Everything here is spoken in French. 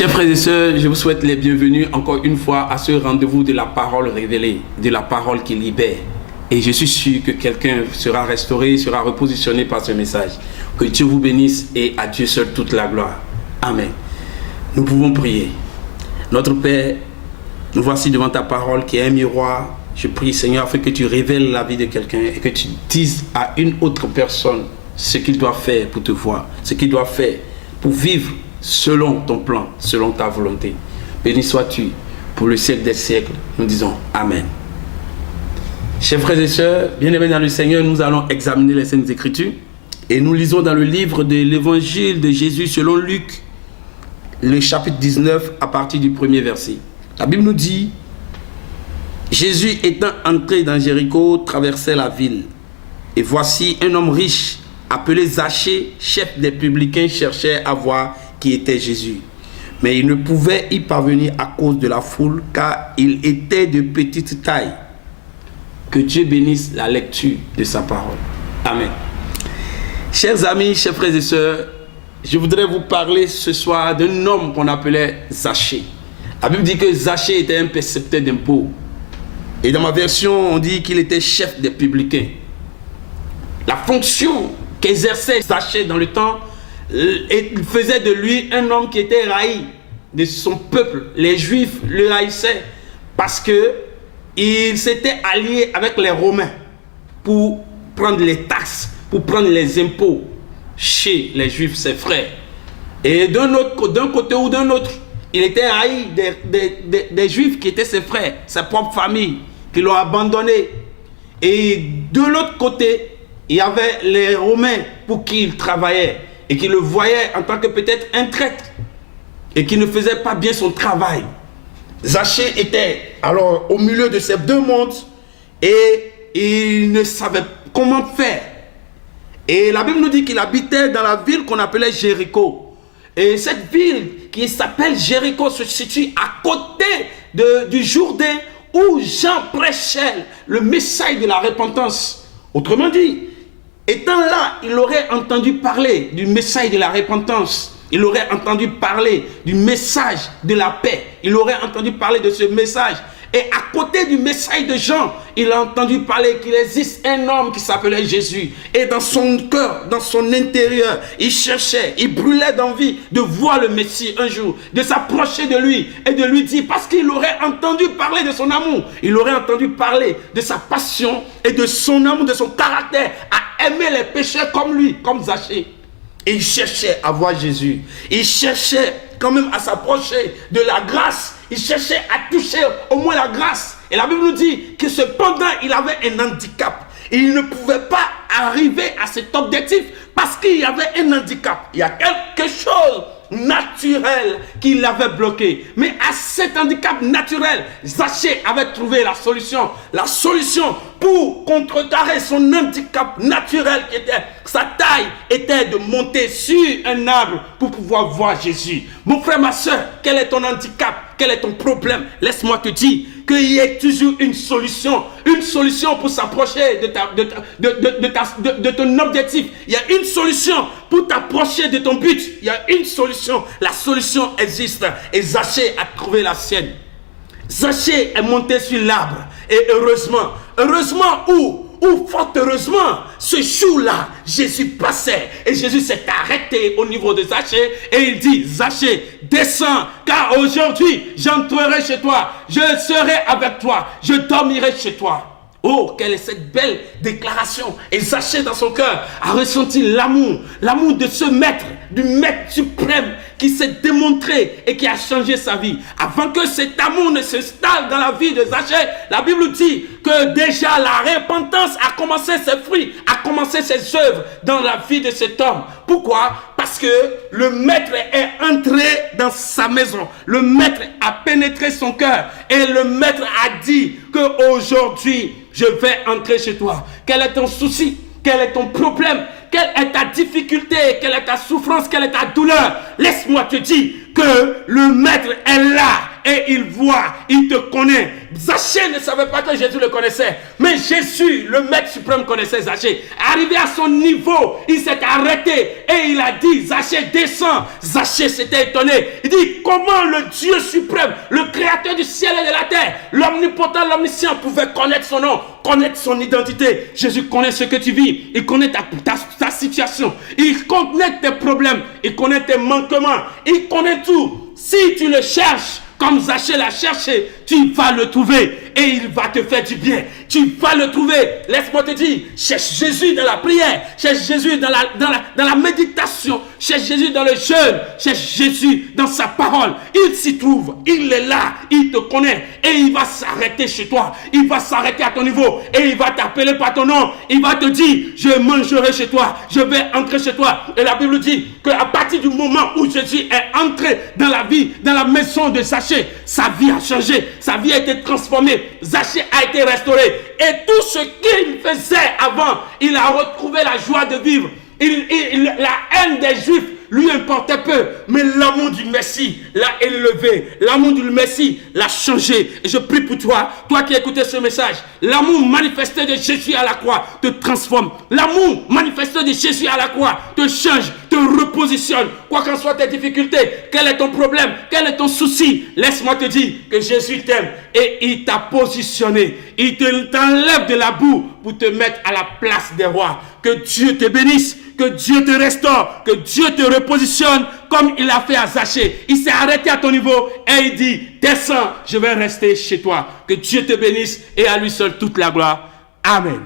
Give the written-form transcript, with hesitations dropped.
Chers frères et sœurs, je vous souhaite les bienvenus encore une fois à ce rendez-vous de la parole révélée, de la parole qui libère. Et je suis sûr que quelqu'un sera restauré, sera repositionné par ce message. Que Dieu vous bénisse et à Dieu seul toute la gloire. Amen. Nous pouvons prier. Notre Père, nous voici devant ta parole qui est un miroir. Je prie, Seigneur, afin que tu révèles la vie de quelqu'un et que tu dises à une autre personne ce qu'il doit faire pour te voir, ce qu'il doit faire pour vivre selon ton plan, selon ta volonté. Béni sois-tu pour le siècle des siècles. Nous disons Amen. Chers frères et sœurs, bien-aimés dans le Seigneur, nous allons examiner les Saintes Écritures et nous lisons dans le livre de l'Évangile de Jésus selon Luc, le chapitre 19 à partir du premier verset. La Bible nous dit: Jésus étant entré dans Jéricho, traversait la ville. Et voici un homme riche, appelé Zachée, chef des publicains, cherchait à voir qui était Jésus. Mais il ne pouvait y parvenir à cause de la foule, car il était de petite taille. Que Dieu bénisse la lecture de sa parole. Amen. Chers amis, chers frères et sœurs, je voudrais vous parler ce soir d'un homme qu'on appelait Zachée. La Bible dit que Zachée était un percepteur d'impôts. Et dans ma version, on dit qu'il était chef des publicains. La fonction qu'exerçait Zachée dans le temps, il faisait de lui un homme qui était raï de son peuple. Les Juifs le haïssaient parce que il s'était allié avec les Romains pour prendre les taxes, pour prendre les impôts chez les Juifs, ses frères. Et d'un côté ou d'un autre, il était haï des Juifs qui étaient ses frères, sa propre famille, qui l'ont abandonné. Et de l'autre côté, il y avait les Romains pour qui il travaillait et qui le voyaient en tant que peut-être un traître et qui ne faisait pas bien son travail. Zachée était alors au milieu de ces deux mondes et il ne savait comment faire. Et la Bible nous dit qu'il habitait dans la ville qu'on appelait Jéricho. Et cette ville qui s'appelle Jéricho se situe à côté du Jourdain où Jean prêchait le message de la repentance. Autrement dit, étant là, il aurait entendu parler du message de la repentance. Il aurait entendu parler du message de la paix. Il aurait entendu parler de ce message. Et à côté du message de Jean, il a entendu parler qu'il existe un homme qui s'appelait Jésus. Et dans son cœur, dans son intérieur, il cherchait, il brûlait d'envie de voir le Messie un jour, de s'approcher de lui et de lui dire, parce qu'il aurait entendu parler de son amour, il aurait entendu parler de sa passion et de son amour, de son caractère, à aimer les pécheurs comme lui, comme Zachée. Et il cherchait à voir Jésus. Il cherchait quand même à s'approcher de la grâce. Il cherchait à toucher au moins la grâce. Et la Bible nous dit que cependant, il avait un handicap. Il ne pouvait pas arriver à cet objectif parce qu'il y avait un handicap. Il y a quelque chose naturel qui l'avait bloqué. Mais à cet handicap naturel, Zachée avait trouvé la solution. La solution pour contrecarrer son handicap naturel qui était sa taille était de monter sur un arbre pour pouvoir voir Jésus. Mon frère, ma soeur, quel est ton handicap? Quel est ton problème? Laisse-moi te dire qu'il y a toujours une solution pour s'approcher de ton objectif. Il y a une solution pour t'approcher de ton but. Il y a une solution. La solution existe. Et Zachée a trouvé la sienne. Zachée est monté sur l'arbre. Et heureusement ou fort heureusement, ce jour-là, Jésus passait. Et Jésus s'est arrêté au niveau de Zachée. Et il dit, Zachée, descends, car aujourd'hui, j'entrerai chez toi. Je serai avec toi. Je dormirai chez toi. Oh, quelle est cette belle déclaration. Et Zachée dans son cœur a ressenti l'amour de ce maître, du maître suprême qui s'est démontré et qui a changé sa vie. Avant que cet amour ne s'installe dans la vie de Zachée, la Bible dit que déjà la repentance a commencé ses fruits, a commencé ses œuvres dans la vie de cet homme. Pourquoi? Parce que le maître est entré dans sa maison. Le maître a pénétré son cœur et le maître a dit qu'aujourd'hui, je vais entrer chez toi. Quel est ton souci? Quel est ton problème? Quelle est ta difficulté? Quelle est ta souffrance? Quelle est ta douleur? Laisse-moi te dire que le maître est là. et il voit, il te connaît. Zachée ne savait pas que Jésus le connaissait, mais Jésus, le Maître suprême, connaissait Zachée. Arrivé à son niveau, il s'est arrêté et il a dit, Zachée, descends. Zachée s'était étonné. Il dit, comment le Dieu suprême, le créateur du ciel et de la terre, l'omnipotent, l'omniscient, pouvait connaître son nom, connaître son identité. Jésus connaît ce que tu vis, il connaît ta situation, il connaît tes problèmes, il connaît tes manquements, il connaît tout. Si tu le cherches, comme Zachée l'a cherché, tu vas le trouver et il va te faire du bien. Tu vas le trouver. Laisse-moi te dire, cherche Jésus dans la prière, cherche Jésus dans la méditation, cherche Jésus dans le jeûne, cherche Jésus dans sa parole. Il s'y trouve, il est là, il te connaît et il va s'arrêter chez toi. Il va s'arrêter à ton niveau et il va t'appeler par ton nom. Il va te dire, je mangerai chez toi, je vais entrer chez toi. Et la Bible dit qu'à partir du moment où Jésus est entré dans la vie, dans la maison de Zachée, sa vie a changé, sa vie a été transformée, Zachée a été restauré et tout ce qu'il faisait avant, il a retrouvé la joie de vivre. La haine des Juifs lui importait peu, mais l'amour du Messie l'a élevé, l'amour du Messie l'a changé. Et je prie pour toi, toi qui écoutes ce message, l'amour manifesté de Jésus à la croix te transforme, l'amour manifesté de Jésus à la croix te change, te repositionne. Quoi qu'en soient tes difficultés, quel est ton problème, quel est ton souci, laisse-moi te dire que Jésus t'aime et il t'a positionné, il t'enlève de la boue pour te mettre à la place des rois. Que Dieu te bénisse, que Dieu te restaure, que Dieu te repositionne comme il a fait à Zachée. Il s'est arrêté à ton niveau et il dit, descends, je vais rester chez toi. Que Dieu te bénisse et à lui seul toute la gloire. Amen.